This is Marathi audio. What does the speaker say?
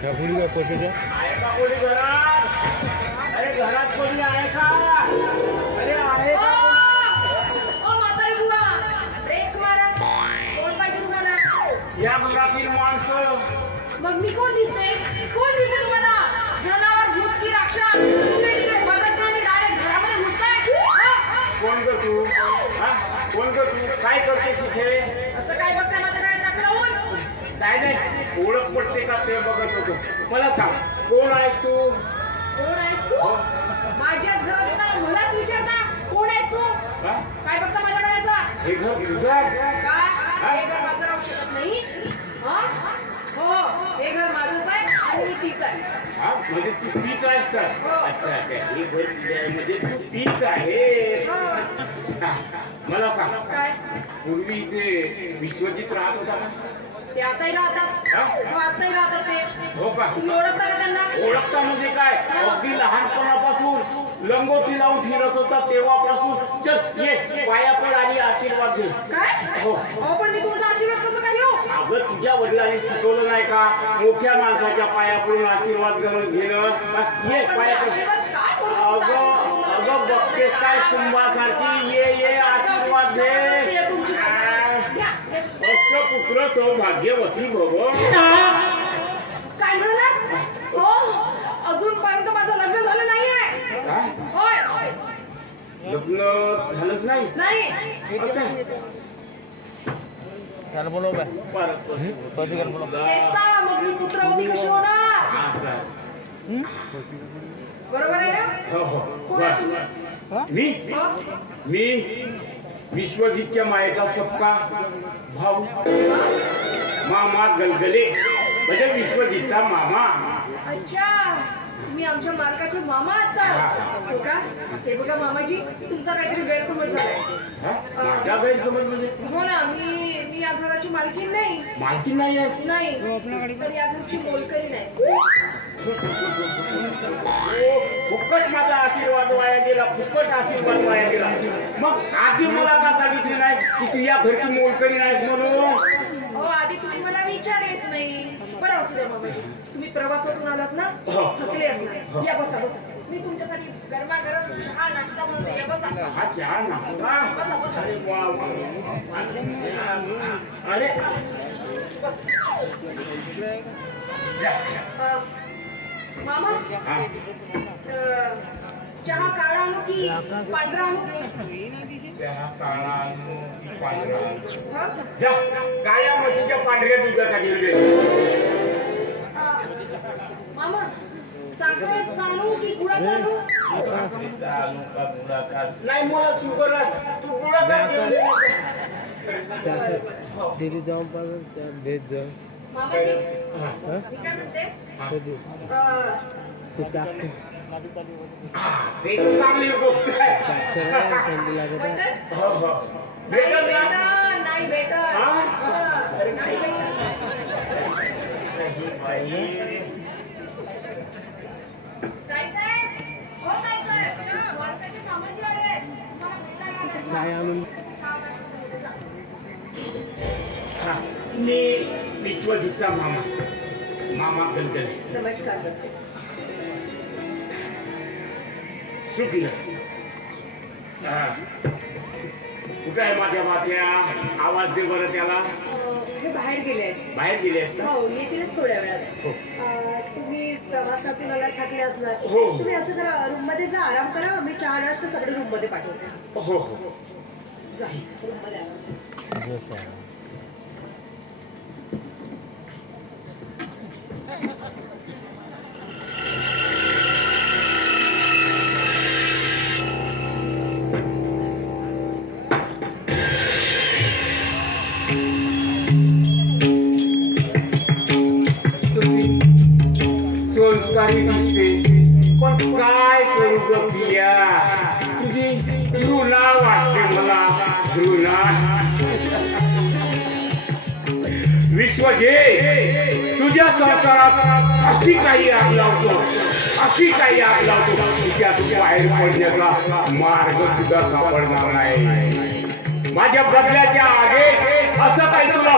त्या कोणी काय पोचवतो आहे का कोणी घरात? अरे घरात कोणी आहे का? अरे आहे का? ओ म्हातारी बुवा, ब्रेक मारा. कोण पाहिजे तुम्हाला? या घरातील माणसं मग मी कोण दिसते? कोण दिसते तुम्हाला? जनावर, भूत की राक्षस? तुम्ही तिकडे बघत नाही आणि डायरेक्ट घरामध्ये घुसताय? कोण ग तू? हा? कोण ग तू? काय करतेस इथे? असं काय बघताय माझं काय नाक लावून? काय नाही ओळख पडते का ते बघत होतो. मला सांग कोण आहेस तू? कोण आहेस तू? माझ्या घरात येताना मलाच विचारता कोण आहेस तू? हा? काय बघता माझ्याकडे असं? हे घर तुझं? काय? हे घर माझं राहू शकत नाही? हा? हो, हे घर माझंच आहे आणि मी तीच आहे. हा म्हणजे तू तीच आहेस का? हो. अच्छा अच्छा हे घर तुझं आहे म्हणजे तू तीच आहे. हो. मला सांग काय? पूर्वी इथे विश्वजित राहत होता ना? ते आताही राहतात. हा? हो, आताही राहतात ते. हो का? तुम्ही ओळखता का त्यांना? ओळखता म्हणजे काय? अगदी लहानपणापासून लंगोटी लावून फिरत होता तेव्हापासून चल ये पाया पड आणि आशीर्वाद घे. काय? हो. अहो, पण मी तुमचा आशीर्वाद कसं काय घेऊ? अगं तुझ्या वडिलांनी शिकवलं नाही का मोठ्या माणसाच्या पाया पडून आशीर्वाद घेणं ये पण मी पाया पड. आशीर्वाद काय करू अगं तुमचा? अगं बघतेस काय सुंबासारखी ये आशीर्वाद घे. जबरदस्ती आहे तुमची. घ्या. अष्ट पुत्र सौभाग्यवती भव. काय म्हणाला? हो, अजूनपर्यंत माझं लग्न झालं नाहीये. काय होय. लग्न झालंच नाही नाही. असं त्याला बोलव काय परत पत्रिका बोलव तेच तर, मग मी पुत्रवती कशी होणार? असं. बरोबर आहे ना? हो हो कोण आहे तुम्ही? मी हो? मी विश्वजितच्या मायेचा सक्का भाऊ मामा गलगले म्हणजे विश्वजितचा मामा. अच्छा, तुम्ही आमच्या मालकाचे मामा आहात. हो का? हे बघा मामाजी, तुमचा काहीतरी गैरसमज झालाय. हा? माझा गैरसमज म्हणजे हो ना, मी या घराची मालकीण नाही. माहिती नाही आहे. नाही, तर या घरची मोलकरी नाही. फुकट माझा आशीर्वाद वाया गेला. फुकट आशीर्वाद वाया गेला. मग आधी मला का सांगितले नाही की तू या घरची मोलकरी नाहीस म्हणून? हो, आधी तुम्ही मला विचारलेच नाही. बरं असू द्या मामाजी, तुम्ही प्रवासातून आलात ना, हो. थकले असणार. या बसा. मी तुमच्यासाठी गरमागरम चहा नाश्ता बनवते. या बसा. हा चहा नाश्ता? बसा. अरे वा वा. अरे मामा, हा. चहा काळा आणू की पांढरा आणू? चहा काळा आणू की पांढरा आणू? हं? जा काळ्या म्हशीच्या पांढऱ्या दुधाचा घेऊन ये. मामा, साखरेचा आणू की गुळाचा आणू? साखरेचा आणू का गुळाचा? नाही मला शुगर आहे. तू गुळाचा घेऊन ये. दिली जाऊन पाहिजे त्या भेट जाऊन मामाजी, हा. मी काय म्हणते? कधी अं, तू टाकते ते तर चांगली गोष्ट आहे. संधी लागत आहे. भेटेल? हो हो नाही भेटल ना? भेटत, नाही भेटत. हा? हं, नाही भेटत. नाही बाई. ताईसाहेब, हो ताईसाहेब, मालकाचे मामाजी आले. तुम्हाला भेटायला आले. काय आणून हा, मी विश्वजितचा मामा गलगले. नमस्कार करते. सुखी हा. कुठं आहे माझ्या बात्या? आवाज दे बरं त्याला. हे बाहेर गेले आहेत. बाहेर गेले आहेत का? हो, येतीलच थोड्या वेळात. हो. तुम्ही प्रवासातून आला थकले असणार. हो, हो. तुम्ही असं जरा रूम मध्ये जा, आराम करा. मी चहा नाश्ता सगळे रूम मध्ये पाठवते. हो हो जा रूम मध्ये आराम. जोश आहे. संस्कारी दिसते पण काय करू ग पिया? तुझी घृणा वाटते मला. घृणा. विश्वजित तुझ्या संसारात अशी काही आग लावतो की त्यातून बाहेर पडण्याचा मार्ग सुद्धा सापडणार नाही. माझ्या बदल्याच्या आगे असं काही तुला